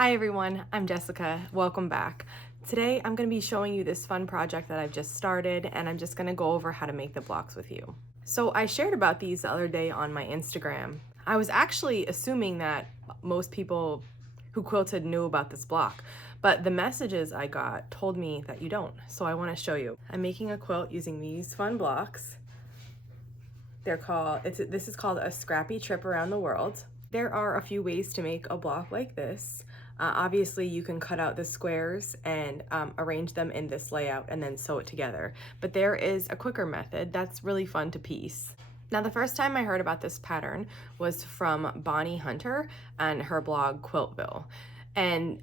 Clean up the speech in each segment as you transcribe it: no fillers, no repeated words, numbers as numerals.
Hi everyone, I'm Jessica. Welcome back. Today I'm going to be showing you this fun project that I've just started, and I'm just going to go over how to make the blocks with you. So I shared about these the other day on my Instagram. I was actually assuming that most people who quilted knew about this block, but the messages I got told me that you don't. So I want to show you. I'm making a quilt using these fun blocks. This is called a Scrappy Trip Around the World. There are a few ways to make a block like this. Obviously you can cut out the squares and arrange them in this layout and then sew it together. But there is a quicker method that's really fun to piece. Now, the first time I heard about this pattern was from Bonnie Hunter and her blog Quiltville. And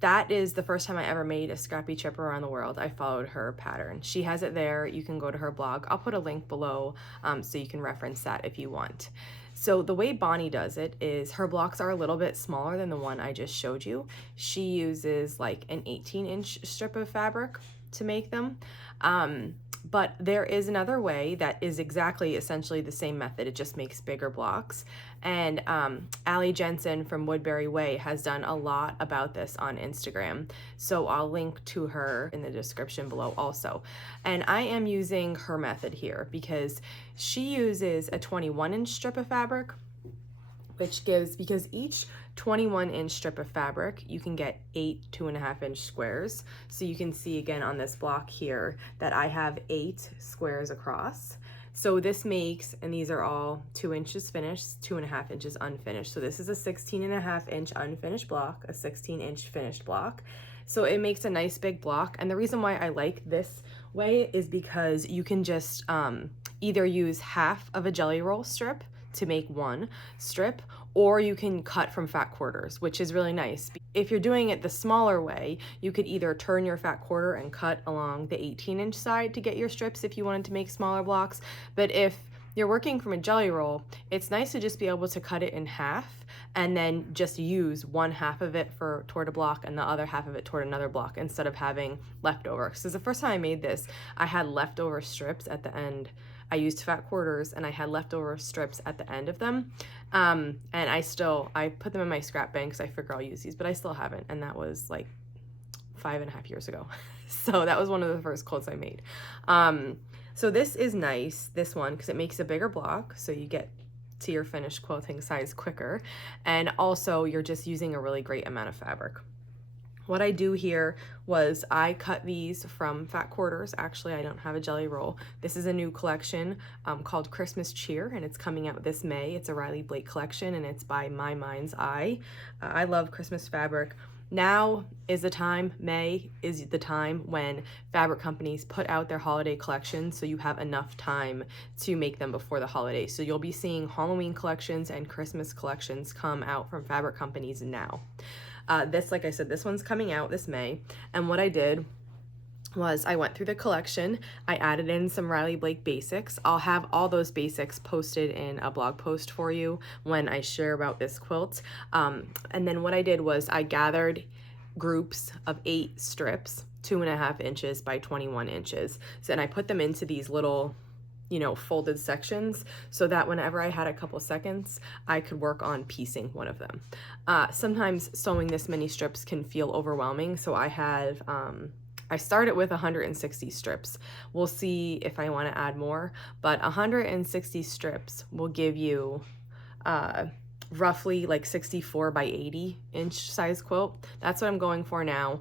that is the first time I ever made a scrappy trip around the world. I followed her pattern. She has it there. You can go to her blog. I'll put a link below so you can reference that if you want. So the way Bonnie does it is her blocks are a little bit smaller than the one I just showed you. She uses like an 18-inch strip of fabric to make them. But there is another way that is exactly essentially the same method. It just makes bigger blocks. And Allie Jensen from Woodbury Way has done a lot about this on Instagram. So I'll link to her in the description below also. And I am using her method here because she uses a 21-inch strip of fabric, because each 21-inch strip of fabric, you can get 8 2.5-inch squares. So you can see again on this block here that I have 8 squares across. So this makes, and these are all 2 inches finished, 2.5 inches unfinished. So this is a 16.5-inch unfinished block, a 16-inch finished block. So it makes a nice big block. And the reason why I like this way is because you can just either use half of a jelly roll strip to make one strip, or you can cut from fat quarters, which is really nice. If you're doing it the smaller way, you could either turn your fat quarter and cut along the 18-inch side to get your strips if you wanted to make smaller blocks. But if you're working from a jelly roll, it's nice to just be able to cut it in half and then just use one half of it toward a block and the other half of it toward another block instead of having leftover. So the first time I made this, I had leftover strips at the end. I used fat quarters and I had leftover strips at the end of them. And I put them in my scrap bank because I figure I'll use these, but I still haven't. And that was like 5.5 years ago. So that was one of the first quilts I made. So this is nice, this one, because it makes a bigger block. So you get to your finished quilting size quicker. And also you're just using a really great amount of fabric. What I do here was I cut these from fat quarters. Actually, I don't have a jelly roll. This is a new collection called Christmas Cheer, and it's coming out this May. It's a Riley Blake collection, and it's by My Mind's Eye. I love Christmas fabric. Now is the time, May is the time when fabric companies put out their holiday collections, so you have enough time to make them before the holidays. So you'll be seeing Halloween collections and Christmas collections come out from fabric companies now. Like I said, this one's coming out this May, and what I did was I went through the collection. I added in some Riley Blake basics. I'll have all those basics posted in a blog post for you when I share about this quilt. And then what I did was I gathered groups of 8 strips, 2.5 inches by 21 inches. So, and I put them into these little, folded sections so that whenever I had a couple seconds, I could work on piecing one of them. Sometimes sewing this many strips can feel overwhelming, so I started with 160 strips. We'll see if I want to add more, but 160 strips will give you roughly like 64 by 80 inch size quilt. That's what I'm going for now.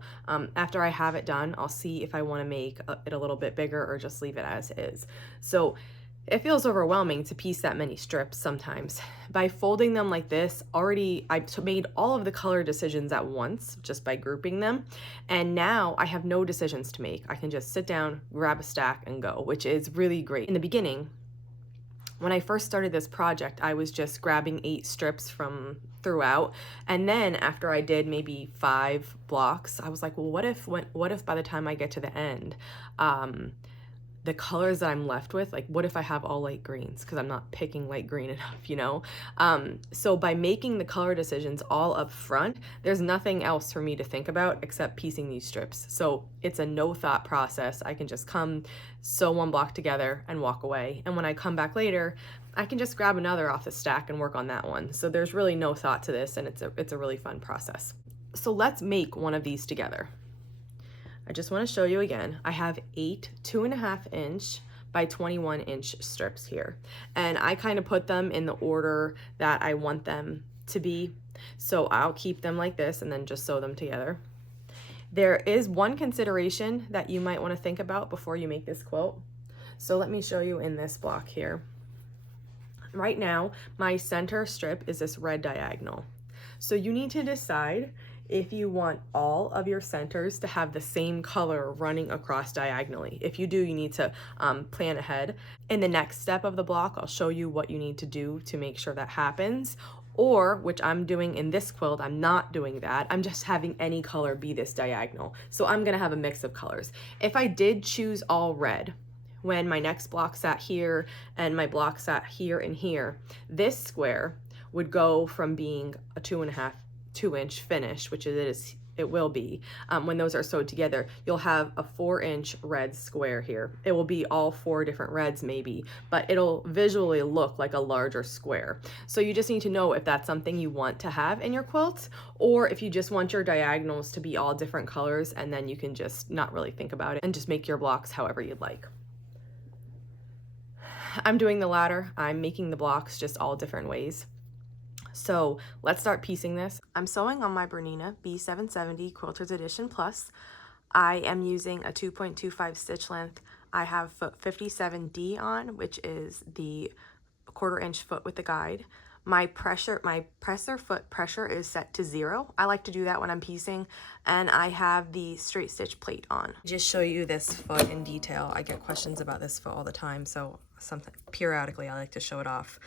After I have it done, I'll see if I want to make it a little bit bigger or just leave it as is. So it feels overwhelming to piece that many strips sometimes. By folding them like this, I made all of the color decisions at once just by grouping them. And now I have no decisions to make. I can just sit down, grab a stack and go, which is really great. In the beginning, when I first started this project, I was just grabbing 8 strips from throughout. And then after I did maybe 5 blocks, I was like, well, what if by the time I get to the end, the colors that I'm left with, like what if I have all light greens because I'm not picking light green enough, So by making the color decisions all up front, there's nothing else for me to think about except piecing these strips. So it's a no thought process. I can just come, sew one block together and walk away. And when I come back later, I can just grab another off the stack and work on that one. So there's really no thought to this, and it's a really fun process. So let's make one of these together. I just want to show you again. I have 8 2.5 inch by 21 inch strips here. And I kind of put them in the order that I want them to be. So I'll keep them like this and then just sew them together. There is one consideration that you might want to think about before you make this quilt. So let me show you in this block here. Right now, my center strip is this red diagonal. So you need to decide if you want all of your centers to have the same color running across diagonally. If you do, you need to plan ahead. In the next step of the block, I'll show you what you need to do to make sure that happens. Or, which I'm doing in this quilt, I'm not doing that. I'm just having any color be this diagonal. So I'm gonna have a mix of colors. If I did choose all red, when my next block sat here and my block sat here and here, this square would go from being a 2 inch finish, which it will be, when those are sewed together, you'll have a 4 inch red square here. It will be all 4 different reds maybe, but it'll visually look like a larger square. So you just need to know if that's something you want to have in your quilt, or if you just want your diagonals to be all different colors, and then you can just not really think about it and just make your blocks however you'd like. I'm doing the latter. I'm making the blocks just all different ways. So let's start piecing this. I'm sewing on my Bernina B770 Quilters Edition Plus. I am using a 2.25 stitch length. I have foot 57D on, which is the 1/4 inch foot with the guide. My presser foot pressure is set to 0. I like to do that when I'm piecing, and I have the straight stitch plate on. Just show you this foot in detail. I get questions about this foot all the time, so periodically I like to show it off.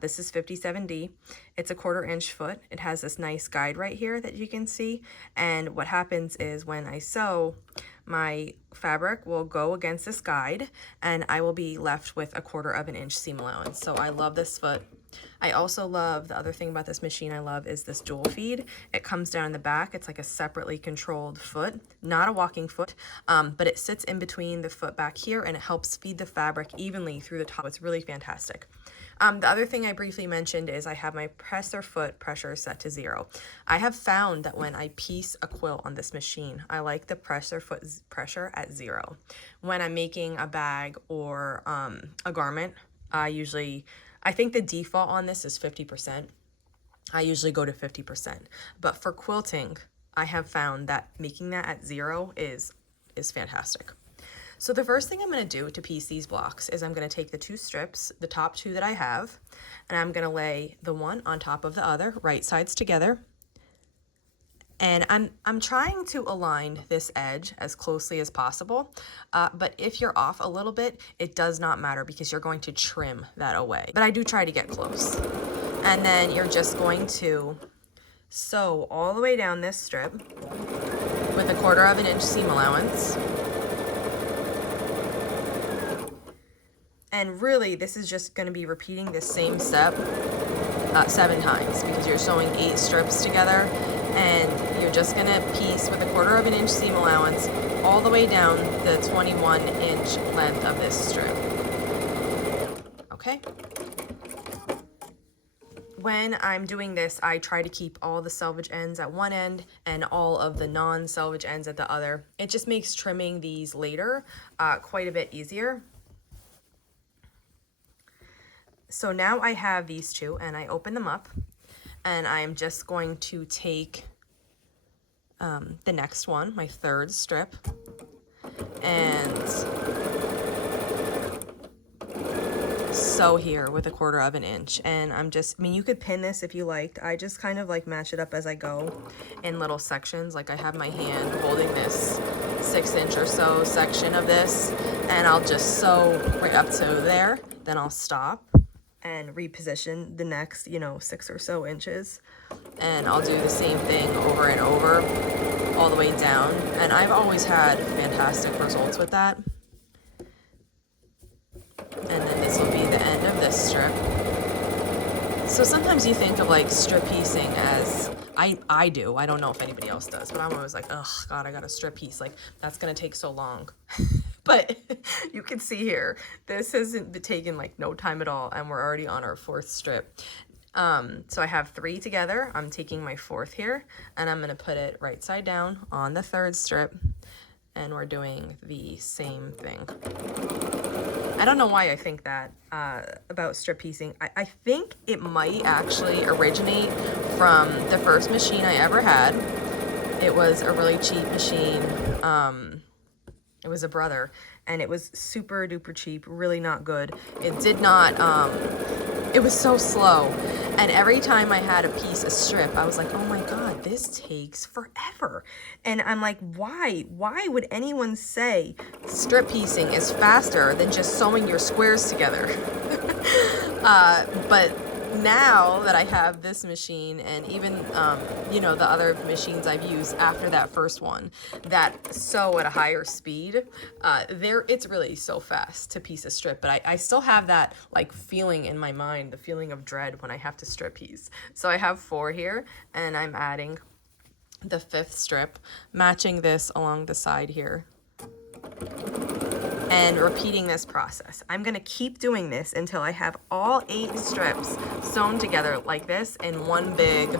This is 57D. It's a 1/4 inch foot. It has this nice guide right here that you can see, and what happens is when I sew, my fabric will go against this guide and I will be left with a 1/4 inch seam allowance. So I love this foot. I also love, the other thing about this machine I love is this dual feed. It comes down in the back. It's like a separately controlled foot, not a walking foot, but it sits in between the foot back here and it helps feed the fabric evenly through the top. It's really fantastic. The other thing I briefly mentioned is I have my presser foot pressure set to 0. I have found that when I piece a quilt on this machine, I like the presser foot pressure at 0. When I'm making a bag or a garment, I think the default on this is 50%. I usually go to 50%. But for quilting, I have found that making that at 0 is fantastic. So the first thing I'm going to do to piece these blocks is I'm going to take the 2 strips, the top 2 that I have, and I'm going to lay the one on top of the other, right sides together. And I'm trying to align this edge as closely as possible, but if you're off a little bit, it does not matter because you're going to trim that away. But I do try to get close. And then you're just going to sew all the way down this strip with a 1/4 inch seam allowance. And really, this is just going to be repeating the same step 7 times because you're sewing 8 strips together, and you're just going to piece with a 1/4 inch seam allowance all the way down the 21 inch length of this strip. Okay? When I'm doing this, I try to keep all the selvage ends at one end and all of the non-selvage ends at the other. It just makes trimming these later quite a bit easier. So now I have these 2 and I open them up, and I'm just going to take the next one, my 3rd strip, and sew here with a 1/4 inch. And you could pin this if you liked. I just kind of like match it up as I go in little sections. Like I have my hand holding this 6 inch or so section of this, and I'll just sew right up to there. Then I'll stop and reposition the next, 6 or so inches. And I'll do the same thing over and over all the way down. And I've always had fantastic results with that. And then this will be the end of this strip. So sometimes you think of like strip piecing as, I do, I don't know if anybody else does, but I'm always like, oh God, I got a strip piece. Like that's gonna take so long. But you can see here, this hasn't taken like no time at all, and we're already on our 4th strip. So I have 3 together. I'm taking my 4th here, and I'm going to put it right side down on the 3rd strip, and we're doing the same thing. I don't know why I think that about strip piecing. I think it might actually originate from the first machine I ever had. It was a really cheap machine. It was a Brother, and it was super duper cheap, really not good. It did not, it was so slow. And every time I had a piece of strip, I was like, oh my God, this takes forever. And I'm like, why? Why would anyone say strip piecing is faster than just sewing your squares together? But now that I have this machine, and even you know, the other machines I've used after that first one that sew at a higher speed, it's really so fast to piece a strip. But I still have that like feeling in my mind, the feeling of dread when I have to strip piece. So I have 4 here, and I'm adding the 5th strip, matching this along the side here, and repeating this process. I'm gonna keep doing this until I have all 8 strips sewn together like this in one big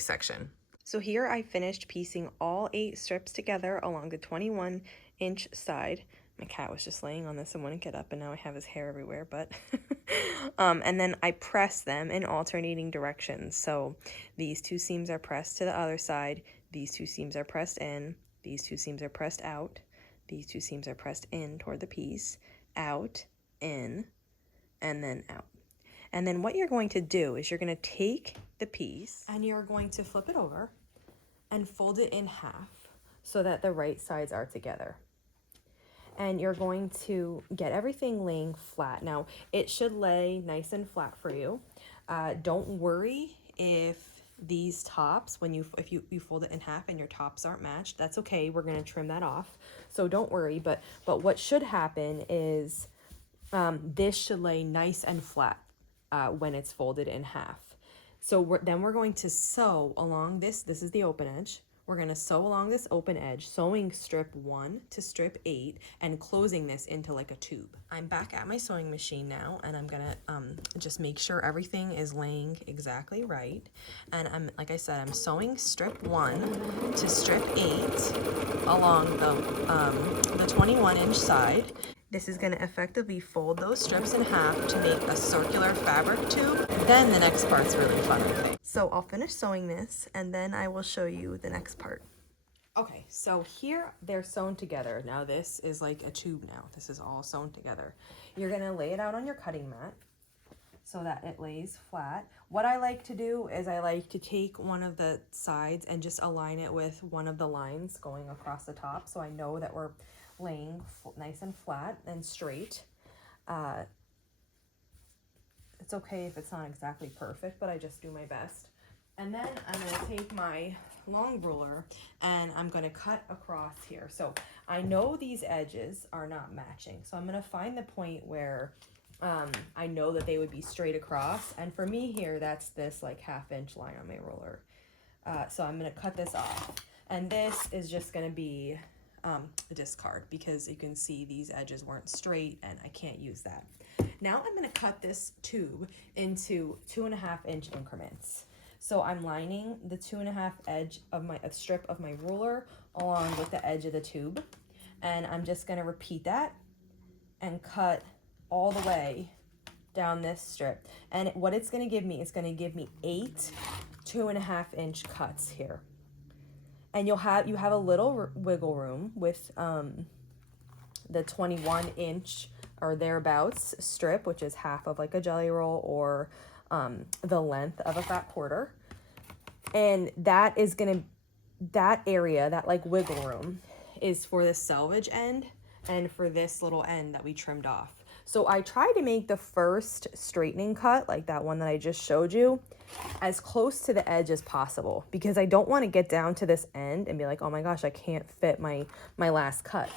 section. So here I finished piecing all 8 strips together along the 21-inch side. My cat was just laying on this and wouldn't get up, and now I have his hair everywhere, but and then I press them in alternating directions. So these 2 seams are pressed to the other side, these 2 seams are pressed in, these 2 seams are pressed out, these 2 seams are pressed in toward the piece, out, in, and then out. And then what you're going to do is you're going to take the piece and you're going to flip it over and fold it in half so that the right sides are together. And you're going to get everything laying flat. Now, it should lay nice and flat for you. Don't worry if these tops, if you fold it in half and your tops aren't matched, that's okay. We're going to trim that off. So don't worry. But what should happen is this should lay nice and flat when it's folded in half. So then we're going to sew along this. This is the open edge. We're going to sew along this open edge, sewing strip 1 to strip 8 and closing this into like a tube. I'm back at my sewing machine now, and I'm going to just make sure everything is laying exactly right. And like I said, I'm sewing strip 1 to strip 8 along the 21-inch side. This is going to effectively fold those strips in half to make a circular fabric tube. Then the next part's really fun, I think. So I'll finish sewing this, and then I will show you the next part. Okay, so here they're sewn together. Now this is like a tube now. This is all sewn together. You're going to lay it out on your cutting mat so that it lays flat. What I like to do is I like to take one of the sides and just align it with one of the lines going across the top, so I know that we're laying nice and flat and straight. It's okay if it's not exactly perfect, but I just do my best. And then I'm going to take my long ruler and I'm going to cut across here. So I know these edges are not matching, so I'm going to find the point where I know that they would be straight across. And for me here, that's this like 1/2 inch line on my ruler. So I'm going to cut this off. And this is just going to be a discard because you can see these edges weren't straight and I can't use that. Now I'm going to cut this tube into 2.5 inch increments. So I'm lining the 2.5 edge of my strip of my ruler along with the edge of the tube, and I'm just going to repeat that and cut all the way down this strip. And what it's going to give me is going to give me 8 2.5 inch cuts here. And you have a little wiggle room with the 21 inch or thereabouts strip, which is half of like a jelly roll or the length of a fat quarter. And that is that area, that like wiggle room is for the selvage end and for this little end that we trimmed off. So I tried to make the first straightening cut, like that one that I just showed you, as close to the edge as possible, because I don't want to get down to this end and be like, oh my gosh, I can't fit my last cut.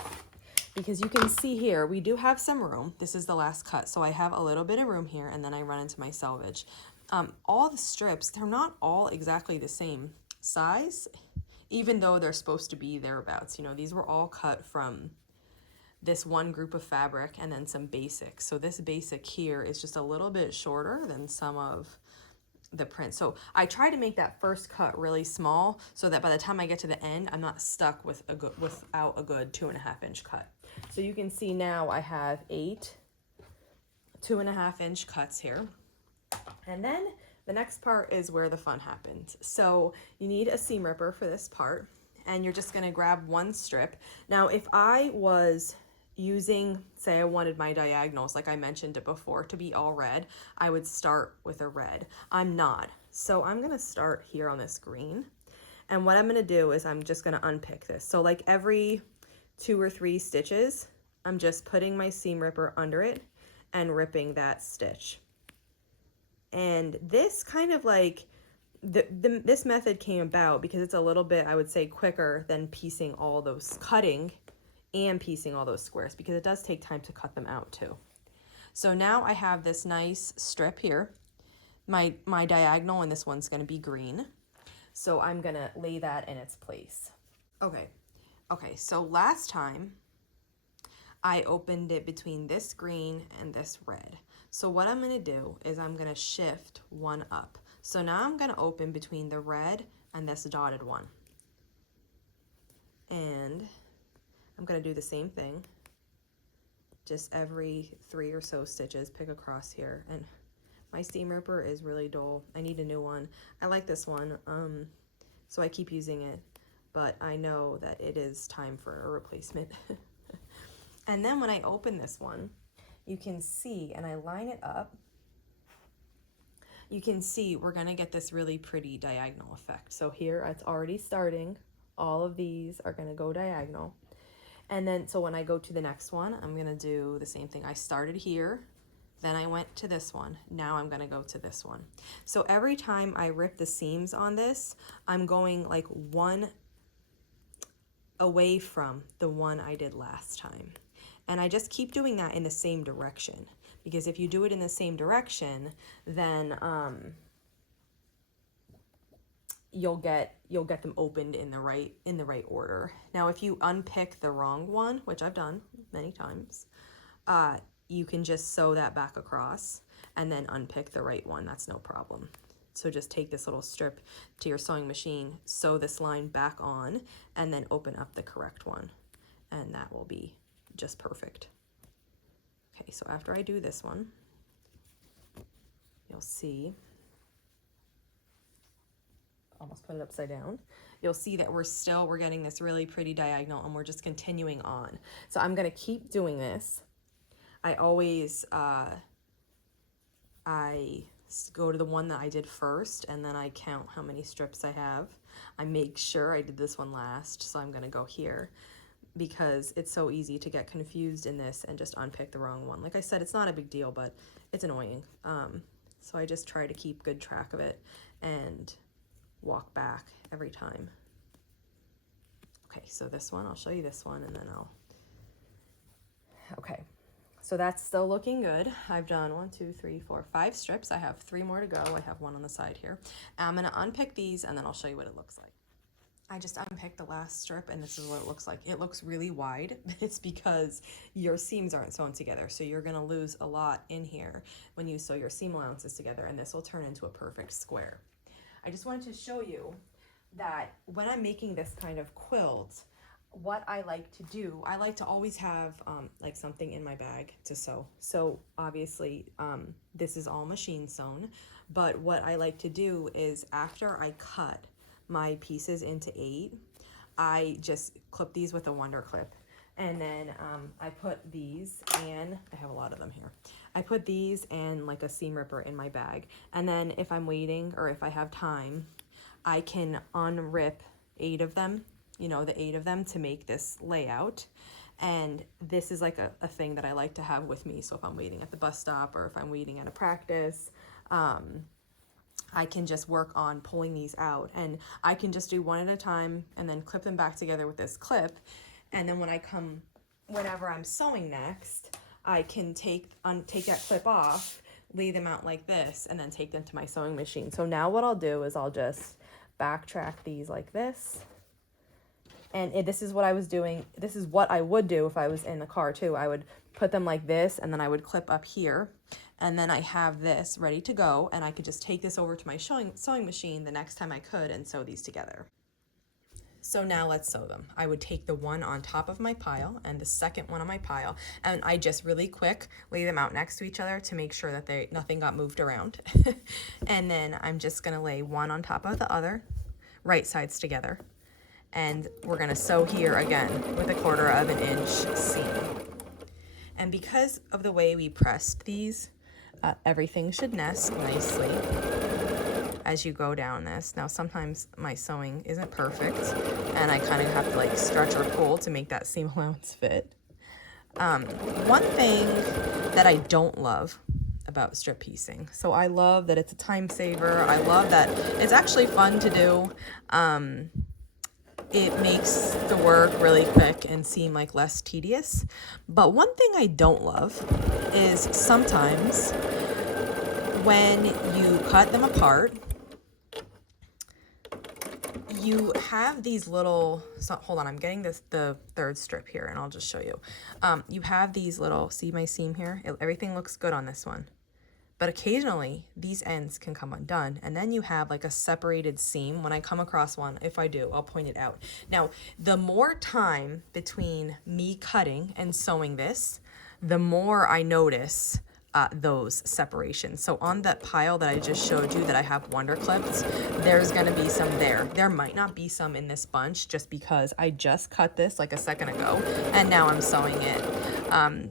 Because you can see here, we do have some room. This is the last cut, so I have a little bit of room here, and then I run into my selvage. All the strips, they're not all exactly the same size, even though they're supposed to be thereabouts. You know, these were all cut from this one group of fabric and then some basics. So this basic here is just a little bit shorter than some of the print. So I try to make that first cut really small so that by the time I get to the end, I'm not stuck with without a good 2.5 inch cut. So you can see now I have 8 2.5 inch cuts here. And then the next part is where the fun happens. So you need a seam ripper for this part, and you're just gonna grab one strip. Now, if I was using, say I wanted my diagonals, like I mentioned it before, to be all red, I would start with a red. I'm not. So I'm gonna start here on this green. And what I'm gonna do is I'm just gonna unpick this. So like every 2 or 3 stitches, I'm just putting my seam ripper under it and ripping that stitch. And this kind of like, this method came about because it's a little bit, I would say, quicker than piecing all those, cutting and piecing all those squares, because it does take time to cut them out too. So now I have this nice strip here. My diagonal, and this one's gonna be green. So I'm gonna lay that in its place. Okay, so last time I opened it between this green and this red. So what I'm gonna do is I'm gonna shift one up. So now I'm gonna open between the red and this dotted one. And I'm gonna do the same thing. Just every 3 or so stitches, pick across here. And my seam ripper is really dull. I need a new one. I like this one, so I keep using it, but I know that it is time for a replacement. And then when I open this one, you can see, and I line it up, you can see we're gonna get this really pretty diagonal effect. So here it's already starting. All of these are gonna go diagonal. And then, so when I go to the next one, I'm gonna do the same thing. I started here, then I went to this one. Now I'm gonna go to this one. So every time I rip the seams on this, I'm going like one away from the one I did last time. And I just keep doing that in the same direction, because if you do it in the same direction, then you'll get them opened in the right order. Now, if you unpick the wrong one, which I've done many times, you can just sew that back across and then unpick the right one. That's no problem. So just take this little strip to your sewing machine, sew this line back on, and then open up the correct one, and that will be just perfect. Okay, so after I do this one, you'll see, almost put it upside down, you'll see that we're getting this really pretty diagonal, and we're just continuing on. So I'm gonna keep doing this. I always, I go to the one that I did first, and then I count how many strips I have. I make sure I did this one last, so I'm gonna go here, because it's so easy to get confused in this and just unpick the wrong one. Like I said, it's not a big deal, but it's annoying. So I just try to keep good track of it and walk back every time. Okay, so this one, I'll show you this one, and then okay. So that's still looking good. I've done 1, 2, 3, 4, 5 strips. I have 3 more to go. I have one on the side here. I'm gonna unpick these, and then I'll show you what it looks like. I just unpicked the last strip, and this is what it looks like. It looks really wide. It's because your seams aren't sewn together, so you're gonna lose a lot in here when you sew your seam allowances together, and this will turn into a perfect square. I just wanted to show you that when I'm making this kind of quilt, what I like to do, I like to always have like something in my bag to sew. So obviously this is all machine sewn, but what I like to do is after I cut my pieces into 8, I just clip these with a Wonder Clip, and then I put these, and I have a lot of them here. I put these and like a seam ripper in my bag, and then if I'm waiting or if I have time, I can unrip 8 of them, you know, the 8 of them, to make this layout. And this is like a thing that I like to have with me. So if I'm waiting at the bus stop or if I'm waiting at a practice, I can just work on pulling these out, and I can just do one at a time and then clip them back together with this clip. And then whenever I'm sewing next, I can take that clip off, lay them out like this, and then take them to my sewing machine. So now what I'll do is I'll just backtrack these like this, And this is what I was doing. This is what I would do if I was in the car too. I would put them like this, and then I would clip up here. And then I have this ready to go, and I could just take this over to my sewing machine the next time I could and sew these together. So now let's sew them. I would take the one on top of my pile and the second one on my pile, and I just really quick lay them out next to each other to make sure that nothing got moved around. And then I'm just gonna lay one on top of the other, right sides together. And we're gonna sew here again with 1/4 of an inch seam. And because of the way we pressed these, everything should nest nicely as you go down this. Now sometimes my sewing isn't perfect and I kind of have to like stretch or pull to make that seam allowance fit. One thing that I don't love about strip piecing, so I love that it's a time saver. I love that it's actually fun to do. It makes the work really quick and seem like less tedious. But one thing I don't love is sometimes when you cut them apart, you have these little, so hold on, I'm getting the third strip here and I'll just show you. You have these little, see my seam here? Everything looks good on this one. But occasionally these ends can come undone, and then you have like a separated seam. When I come across one, if I do, I'll point it out. Now, the more time between me cutting and sewing this, the more I notice those separations. So on that pile that I just showed you that I have wonder clips, there's gonna be some there. There might not be some in this bunch just because I just cut this like a second ago and now I'm sewing it.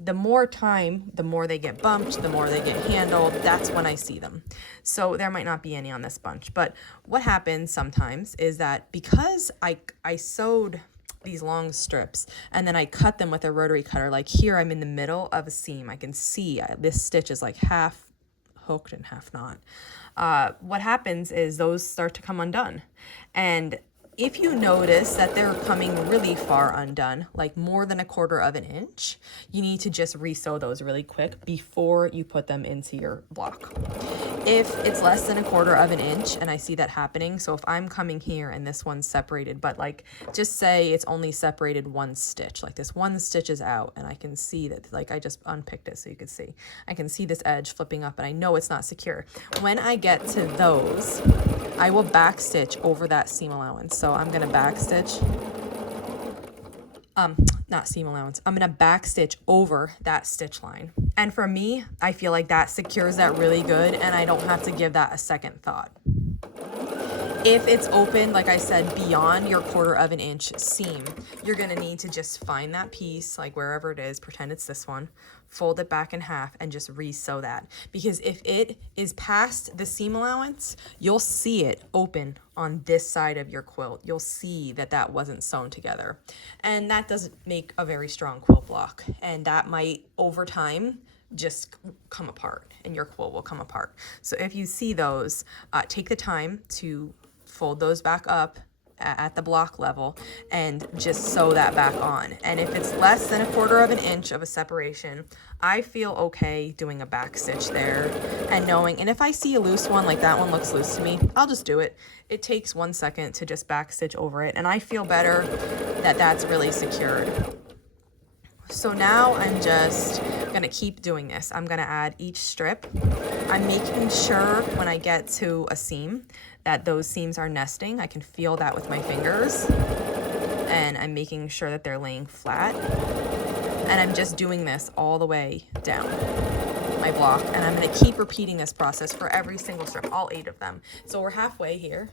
The more time, the more they get bumped, the more they get handled, that's when I see them. So there might not be any on this bunch. But what happens sometimes is that because I sewed these long strips and then I cut them with a rotary cutter, like here I'm in the middle of a seam. I can see this stitch is like half hooked and half not. What happens is those start to come undone. And if you notice that they're coming really far undone, like more than 1/4 of an inch, you need to just re-sew those really quick before you put them into your block. If it's less than 1/4 of an inch and I see that happening, so if I'm coming here and this one's separated, but like just say it's only separated 1 stitch, like this 1 stitch is out and I can see that, like I just unpicked it so you could see. I can see this edge flipping up and I know it's not secure. When I get to those, I will back stitch over that seam allowance. So I'm gonna back stitch, not seam allowance, I'm gonna back stitch over that stitch line. And for me, I feel like that secures that really good and I don't have to give that a second thought. If it's open, like I said, beyond your 1/4 of an inch seam, you're gonna need to just find that piece, like wherever it is, pretend it's this one, fold it back in half and just re-sew that. Because if it is past the seam allowance, you'll see it open on this side of your quilt. You'll see that that wasn't sewn together. And that doesn't make a very strong quilt block. And that might, over time, just come apart and your quilt will come apart. So if you see those, take the time to fold those back up at the block level and just sew that back on. And if it's less than 1/4 of an inch of a separation, I feel okay doing a back stitch there and knowing, and if I see a loose one, like that one looks loose to me, I'll just do it. It takes 1 second to just back stitch over it and I feel better that that's really secured. So now I'm just gonna keep doing this. I'm gonna add each strip. I'm making sure when I get to a seam that those seams are nesting. I can feel that with my fingers. And I'm making sure that they're laying flat. And I'm just doing this all the way down my block. And I'm gonna keep repeating this process for every single strip, all 8 of them. So we're halfway here.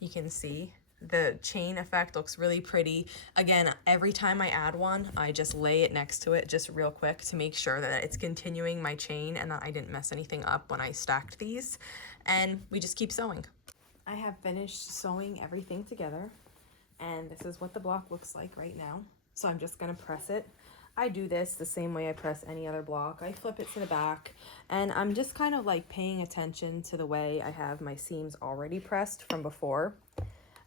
You can see the chain effect looks really pretty. Again, every time I add one, I just lay it next to it just real quick to make sure that it's continuing my chain and that I didn't mess anything up when I stacked these. And we just keep sewing. I have finished sewing everything together and this is what the block looks like right now. So I'm just gonna press it. I do this the same way I press any other block. I flip it to the back and I'm just kind of like paying attention to the way I have my seams already pressed from before.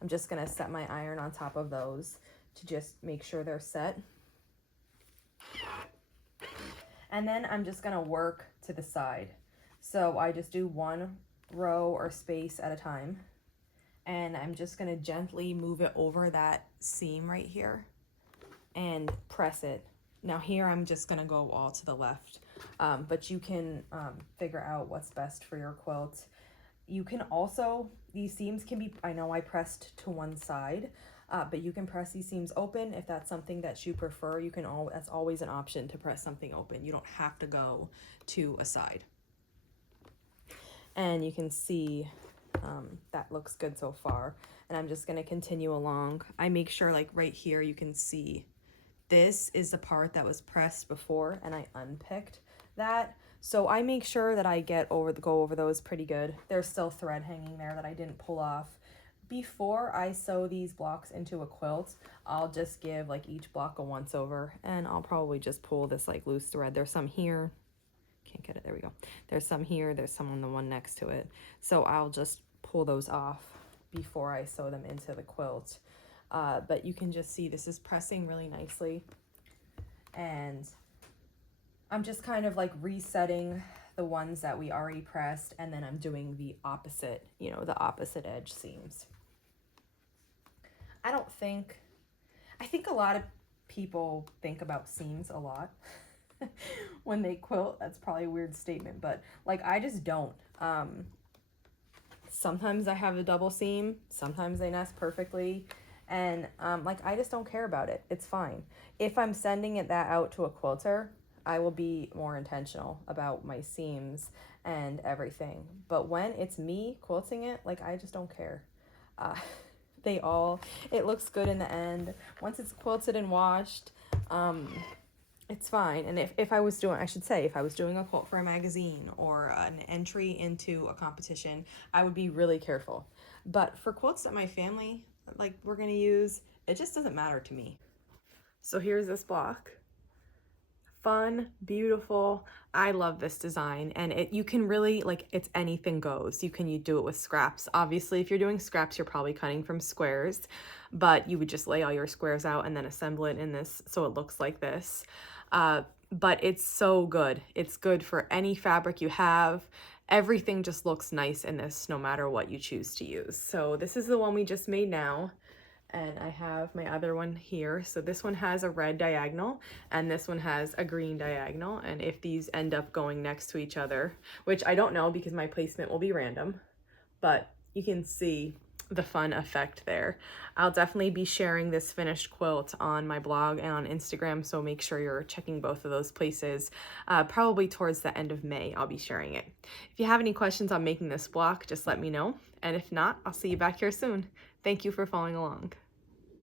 I'm just gonna set my iron on top of those to just make sure they're set. And then I'm just gonna work to the side. So I just do 1 row or space at a time. and I'm just gonna gently move it over that seam right here and press it. Now here I'm just gonna go all to the left, but you can figure out what's best for your quilt. You can also, these seams can be, I know I pressed to one side, but you can press these seams open if that's something that you prefer. You can that's always an option to press something open. You don't have to go to a side. And you can see that looks good so far. And I'm just gonna continue along. I make sure like right here you can see this is the part that was pressed before and I unpicked that. So I make sure that I go over those pretty good. There's still thread hanging there that I didn't pull off. Before I sew these blocks into a quilt, I'll just give like each block a once over, and I'll probably just pull this like loose thread. There's some here. Can't get it. There we go. There's some here. There's some on the one next to it. So I'll just pull those off before I sew them into the quilt. But you can just see this is pressing really nicely. And I'm just kind of like resetting the ones that we already pressed, and then I'm doing the opposite, you know, the opposite edge seams. I think a lot of people think about seams a lot when they quilt. That's probably a weird statement, but like I just don't. Sometimes I have a double seam, sometimes they nest perfectly, and like I just don't care about it. It's fine. If I'm sending that out to a quilter, I will be more intentional about my seams and everything. But when it's me quilting it, like I just don't care. It looks good in the end. Once it's quilted and washed, it's fine. And if I was doing, I should say, if I was doing a quilt for a magazine or an entry into a competition, I would be really careful. But for quilts that my family, like we're gonna use, it just doesn't matter to me. So here's this block. Fun, beautiful. I love this design, and you can really, like, it's anything goes. You do it with scraps. Obviously, if you're doing scraps, you're probably cutting from squares, but you would just lay all your squares out and then assemble it in this so it looks like this. But it's so good. It's good for any fabric you have. Everything just looks nice in this no matter what you choose to use. So this is the one we just made now. And I have my other one here. So this one has a red diagonal and this one has a green diagonal. And if these end up going next to each other, which I don't know because my placement will be random, but you can see the fun effect there. I'll definitely be sharing this finished quilt on my blog and on Instagram, so make sure you're checking both of those places. Probably towards the end of May, I'll be sharing it. If you have any questions on making this block, just let me know. And if not, I'll see you back here soon. Thank you for following along.